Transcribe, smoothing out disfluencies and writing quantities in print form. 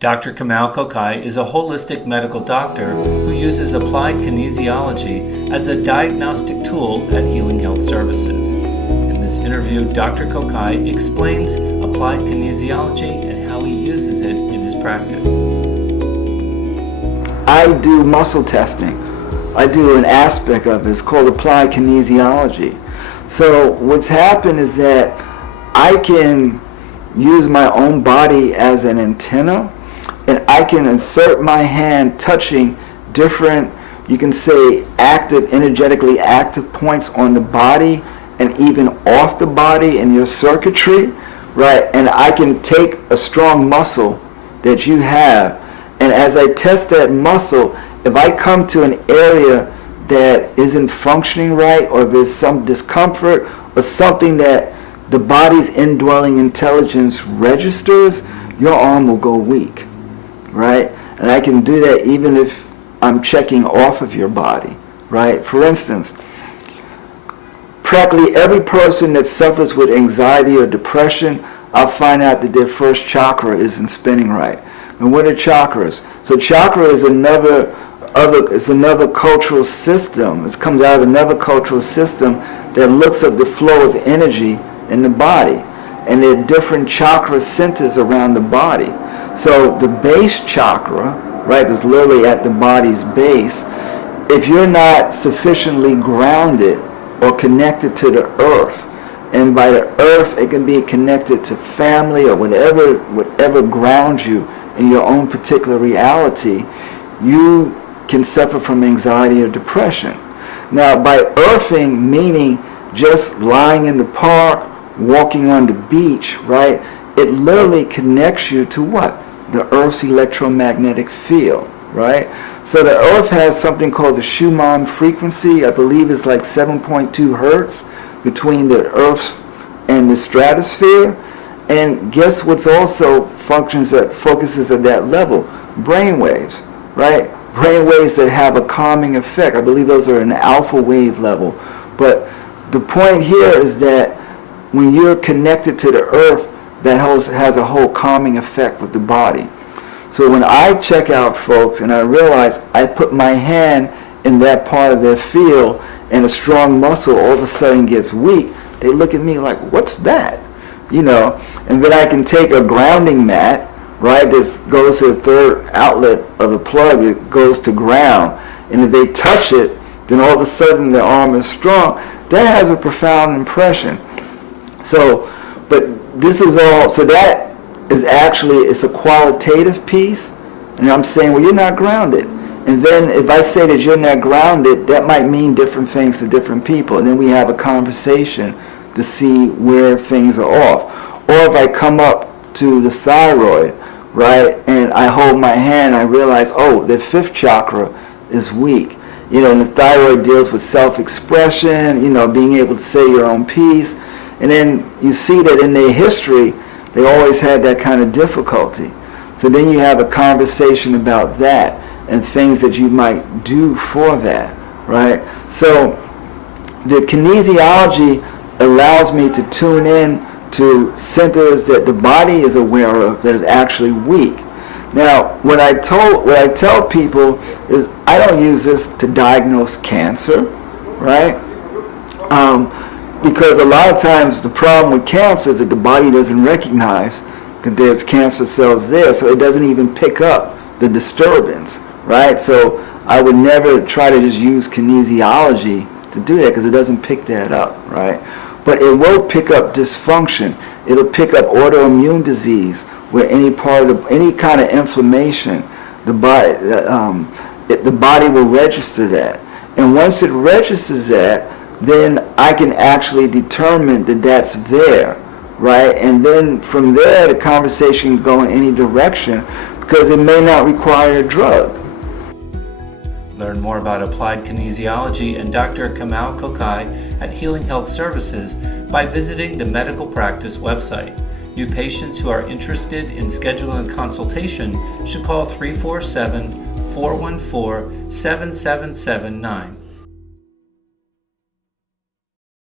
Dr. Kamau Kokayi is a holistic medical doctor who uses applied kinesiology as a diagnostic tool at Healing Health Services. In this interview, Dr. Kokayi explains applied kinesiology and how he uses it in his practice. I do muscle testing. I do an aspect of it. It's called applied kinesiology. So what's happened is that I can use my own body as an antenna, and I can insert my hand touching different, you can say, energetically active points on the body and even off the body in your circuitry, right? And I can take a strong muscle that you have, and as I test that muscle, if I come to an area that isn't functioning right, or if there's some discomfort or something that the body's indwelling intelligence registers, your arm will go weak, right? And I can do that even if I'm checking off of your body, right? For instance, practically every person that suffers with anxiety or depression, I'll find out that their first chakra isn't spinning right. And what are chakras? So chakra is another cultural system. It comes out of another cultural system that looks at the flow of energy in the body. And there are different chakra centers around the body. So the base chakra, right, is literally at the body's base. If you're not sufficiently grounded or connected to the earth, and by the earth it can be connected to family or whatever grounds you in your own particular reality, you can suffer from anxiety or depression. Now, by earthing, meaning just lying in the park, walking on the beach, right, it literally connects you to what? The Earth's electromagnetic field, right? So the Earth has something called the Schumann frequency. I believe it's like 7.2 hertz between the Earth and the stratosphere. And guess what's also focuses at that level? Brain waves, right? Brain waves that have a calming effect. I believe those are an alpha wave level. But the point here is that when you're connected to the earth, that has a whole calming effect with the body. So when I check out folks and I realize I put my hand in that part of their field and a strong muscle all of a sudden gets weak, they look at me like, what's that? You know, and then I can take a grounding mat, right, this goes to the third outlet of the plug, it goes to ground, and if they touch it, then all of a sudden their arm is strong. That has a profound impression. So, but this is all, so that is actually, it's a qualitative piece, and I'm saying, well, you're not grounded. And then if I say that you're not grounded, that might mean different things to different people, and then we have a conversation to see where things are off. Or if I come up to the thyroid, right, and I hold my hand, I realize, oh, the fifth chakra is weak. You know, and the thyroid deals with self-expression, you know, being able to say your own piece. And then you see that in their history, they always had that kind of difficulty. So then you have a conversation about that and things that you might do for that, right? So the kinesiology allows me to tune in to centers that the body is aware of that is actually weak. Now, what I tell people is I don't use this to diagnose cancer, right? Because a lot of times the problem with cancer is that the body doesn't recognize that there's cancer cells there, so it doesn't even pick up the disturbance, right? So I would never try to just use kinesiology to do that because it doesn't pick that up, right? But it will pick up dysfunction. It'll pick up autoimmune disease, where any kind of inflammation, the body will register that. And once it registers that, then I can actually determine that that's there, right? And then from there, the conversation can go in any direction because it may not require a drug. Learn more about applied kinesiology and Dr. Kamau Kokayi at Healing Health Services by visiting the medical practice website. New patients who are interested in scheduling a consultation should call 347-414-7779.